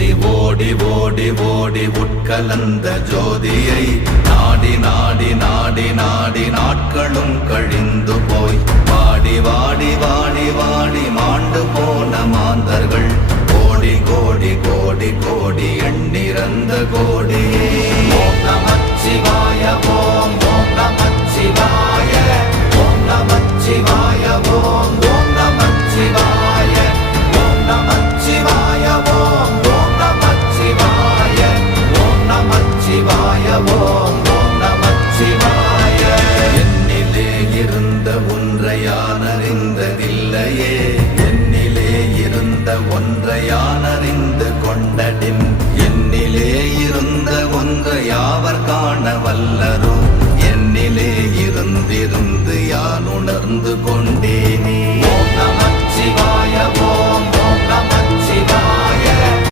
ஓடி ஓடி ஓடி உட்கலந்த ஜோதியை நாடி நாடி நாடி நாடி நாட்களும் கழிந்து போய் வாடி வாடி வாடி வாடி மாண்டு போன மாந்தர்கள் கோடி கோடி